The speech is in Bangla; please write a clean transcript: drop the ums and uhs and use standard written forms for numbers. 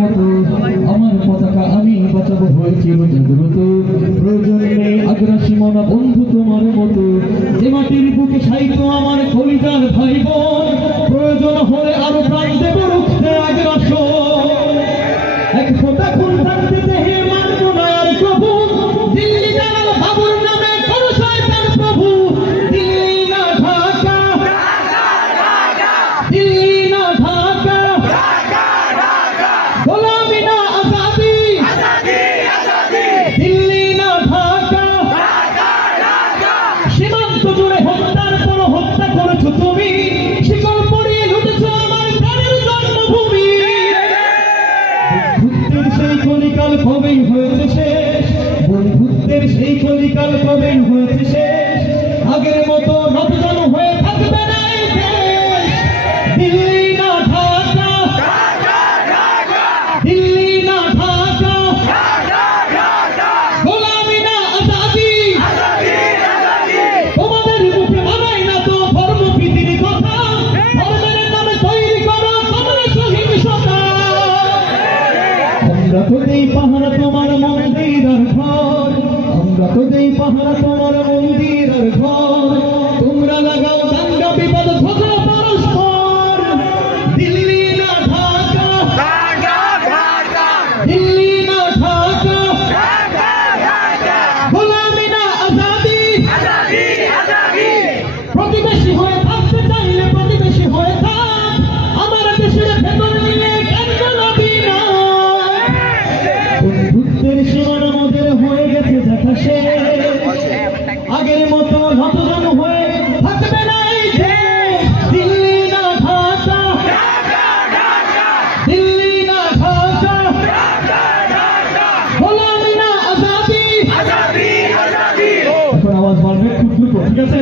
মতো আমার পতাকা আমি বাঁচাবো হয়েছিল জাগ্রত। প্রয়োজন নেই আগ্রাসী মনা বন্ধু তোমার মতো, যে মাটির বুকে সাইতো আমার কলিজার ভাই বোন। প্রয়োজন হলে আরো প্রাণ দেব রুখতে আগ্রাসন। এক ফোঁটা খুন থাকতে দেহে মানবো না আর প্রভু, দিল্লি জানাল বাবুর নামে করো শয়তান প্রভু। দিল্লি না ঢাকা, দিল্লি না ঢাকা, গোলামি না আজাদি, দিল্লি না ঢাকা। সীমান্ত জুড়ে হত্যার পর হত্যা করেছো তুমি, শিকল পরিয়ে লুটেছো আমার প্রাণের জন্মভূমি। বন্ধুত্বের সেই কলিকাল কবেই হয়েছে শেষ, বন্ধুত্বের সেই কলিকাল কবেই হয়েছে শেষ। আগের মতো নতজানু হয়ে থাকবে না এই দেশ। দিল্লি না ঢাকা, দিল্লি না ঢাকা, গোলামি না আজাদি। তোমাদের মুখে মানায় না তো ধর্মপ্রীতির কথা, ধর্মের নামে তৈরি করো তোমরা সহিংসতা। আমরা তো দেই পাহারা তোমার মন্দির আর ঘর, আমরা তো দেই পাহারা তোমার মন্দির আর ঘর। তোমরা লাগাও দাঙ্গা বিপদ ঝগড়া পরস্পর। দিল্লি না ঢাকা, দিল্লি না ঢাকা, গোলামি না আজাদি। প্রতিবেশী হয়ে থাকতে চাইলে প্রতিবেশী হয়ে থাক, আমার দেশের ভেতর নিয়ে কেন নবী নয়। বন্ধুত্বের সীমানা আমাদের হয়ে গেছে দেখা শেষ, আগের মতো নতজানু হয়ে থাকবে না এই দেশ। দিল্লি না ঢাকা, দিল্লি না ঢাকা, গোলামি না আজাদি। এখন আওয়াজ বাড়বে, খুব দ্রুত, ঠিক আছে?